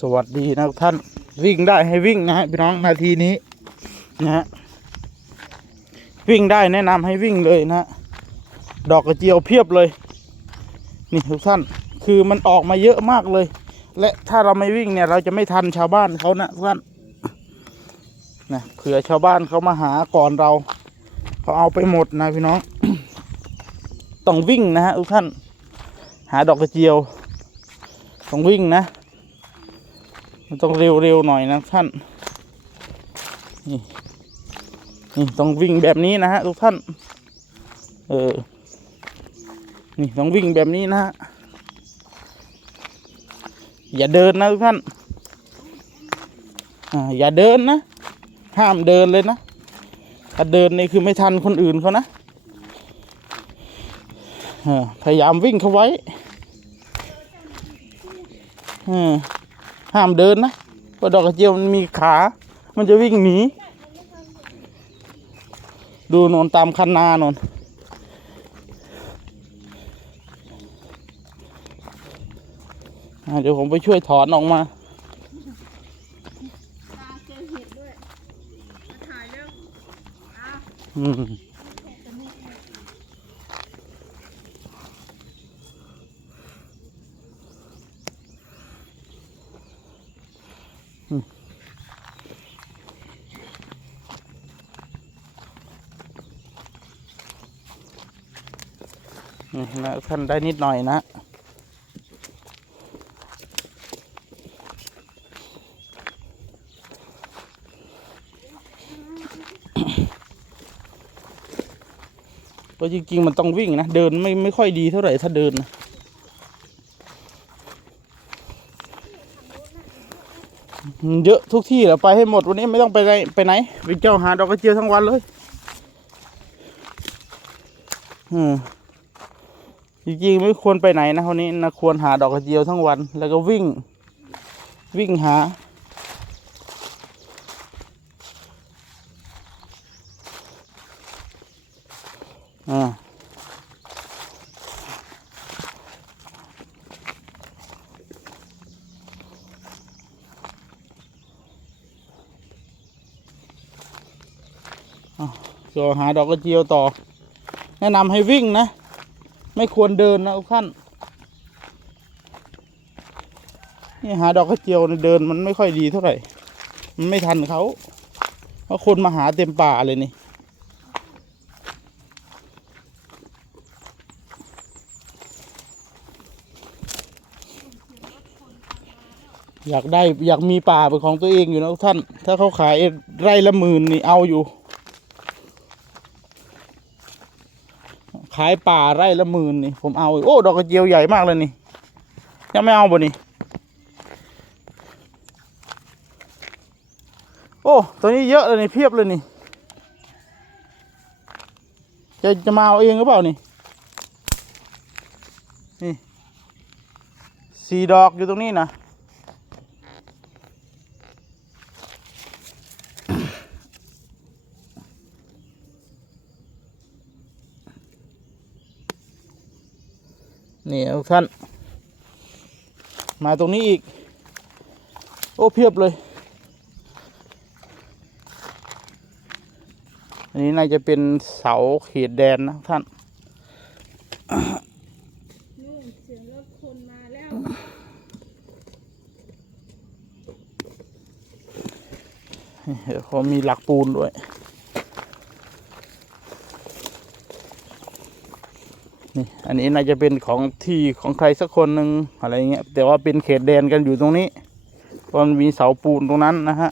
สวัสดีนะทุกท่านวิ่งได้ให้วิ่งนะฮะพี่น้องนาทีนี้นะฮะวิ่งได้แนะนำให้วิ่งเลยนะฮะดอกกระเจียวเพียบเลย นี่ทุกท่านคือมันออกมาเยอะมากเลย และถ้าเราไม่วิ่งเนี่ย เราจะไม่ทันชาวบ้านเขานะทุกท่านนะเผื่อชาวบ้านเขามาหาก่อนเราเขาเอาไปหมดนะพี่น้อง ต้องวิ่งนะฮะทุกท่าน หาดอกกระเจียว ต้องวิ่งนะ มันต้องเร็วๆหน่อยนะท่าน นี่นี่ต้องวิ่งแบบนี้นะฮะทุกท่าน เออ นี่ต้องวิ่งแบบนี้นะฮะ อย่าเดินนะทุกท่าน อ่า อย่าเดินนะ ห้ามเดินเลยนะ ถ้าเดินนี่คือไม่ทันคนอื่นเขานะพยายามวิ่งเข้าไว้เออ ห้ามเดินนะเพราะดอกกระเจียวมันมีขา มันจะวิ่งหนี ดูโนนตามคันนานนอะเดี๋ยวผมไปช่วยถอนออกมาอเห็ดด้วยมาถ่ายเร็วอ้าว อืมอืมอืม นะท่านได้นิดหน่อยนะก็จริงๆมันต้องวิ่งนะ เดินไม่ไม่ค่อยดีเท่าไหร่ถ้าเดินนะมัน เยอะทุกที่แหละไปให้หมดวันนี้ไม่ต้องไปไหนไปไหนไปเจ้าหาดอกกระเจียวทั้งวันเลยอืมจริงๆไม่ควรไปไหนนะวันนี้นะควรหาดอกกระเจียวทั้งวัน แล้วก็วิ่ง วิ่งหา อ่า ก็หาดอกกระเจียวต่อ แนะนำให้วิ่งนะ ไม่ควรเดินนะทุกท่านนี่หาดอกกระเจียวเดินมันไม่ค่อยดีเท่าไหร่ มันไม่ทันเขาเพราะคนมาหาเต็มป่าเลยนี่อยากได้อยากมีป่าเป็นของตัวเองอยู่นะทุกท่าน ถ้าเขาขายไร่ละหมื่นนี่เอาอยู่ ขายป่าไร่ละหมื่นนี่ผมเอาอยู่โอ้ดอกกระเจียวใหญ่มากเลยนี่ยังไม่เอาบ่นี่โอ้ตัวนี้เยอะเลยนี่เพียบเลยนี่จะจะมาเอาเองหรือเปล่านี่นี่สี่ดอกอยู่ตรงนี้นะ นี่ทุกท่าน มาตรงนี้อีก โอ้เพียบเลย อันนี้น่าจะเป็นเสาเขตแดนนะท่านนู่นเสียงรถคนมาแล้วเดี๋ยวเขามีหลักปูนด้วย นี่อันนี้น่าจะเป็นของที่ของใครสักคนหนึ่งอะไรเงี้ยแต่ว่าเป็นเขตแดนกันอยู่ตรงนี้เพราะมันมีเสาปูนตรงนั้นนะฮะ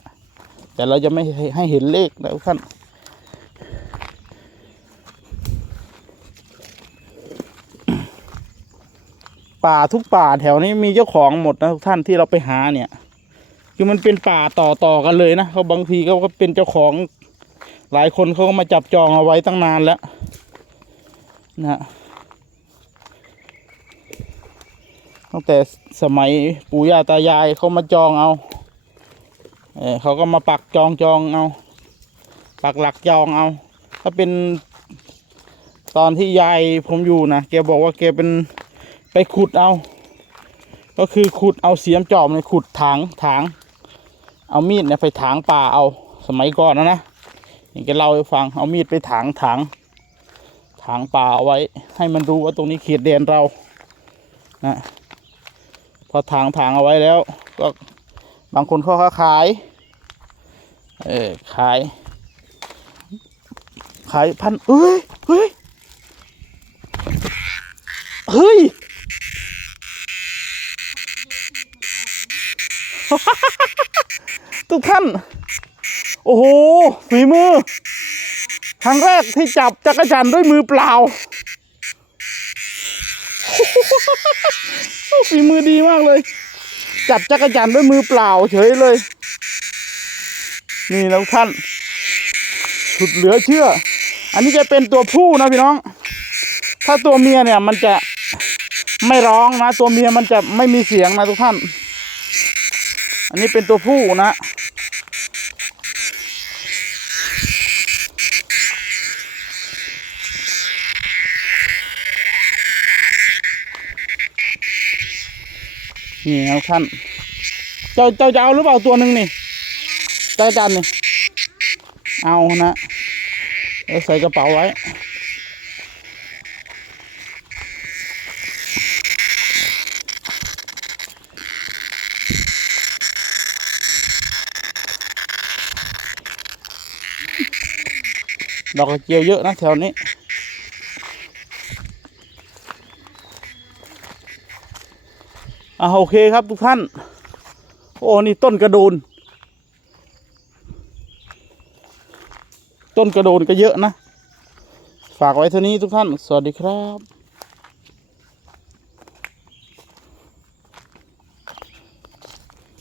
แต่เราจะไม่ให้เห็นเลขนะทุกท่านป่าทุกป่าแถวนี้มีเจ้าของหมดนะทุกท่านที่เราไปหาเนี่ย คือมันเป็นป่าต่อต่อกันเลยนะเขาบางทีเขาก็เป็นเจ้าของหลายคนเขาก็มาจับจองเอาไว้ตั้งนานแล้วนะฮะ ตั้งแต่สมัยปู่ย่าตายายเขามาจองเอาเออเขาก็มาปักจองจองเอาปักหลักจองเอา ถ้าเป็นตอนที่ยายผมอยู่นะแกบอกว่าแกเป็นไปขุดเอา ก็คือขุดเอาเสียมจอบในยขุดถางถางเอามีดเนี่ยไปถางป่าเอาสมัยก่อนนะนะอย่างแกเล่าให้ฟังเอามีดไปถางถางถางป่าเอาไว้ ให้มันรู้ว่าตรงนี้เขตแดนเรานะ พอถางถางเอาไว้แล้ว ก็บางคนเขาก็ขาย เออขาย ขายพันเอ้ยเฮ้ยเฮ้ยทุกท่าน โอ้โหฝีมือ ครั้งแรกที่จับจักรจันทร์ด้วยมือเปล่า ฝีมือดีมากเลย จับจักรจันด้วยมือเปล่าเฉยเลย นี่แล้วท่าน สุดเหลือเชื่อ อันนี้จะเป็นตัวผู้นะพี่น้อง ถ้าตัวเมียเนี่ยมันจะไม่ร้องนะ ตัวเมียมันจะไม่มีเสียงนะทุกท่าน อันนี้เป็นตัวผู้นะ นี่ครับท่านเจ้าเจ้าจะเอาหรือเปล่าตัวหนึ่งนี่เจ้าจันนี่เอานะเอาใส่กระเป๋าไว้ดอกกระเจียวเยอะนะแถวนี้ อ่าโอเคครับทุกท่าน โอ้นี่ต้นกระโดน ต้นกระโดนก็เยอะนะ ฝากไว้เท่านี้ทุกท่าน สวัสดีครับ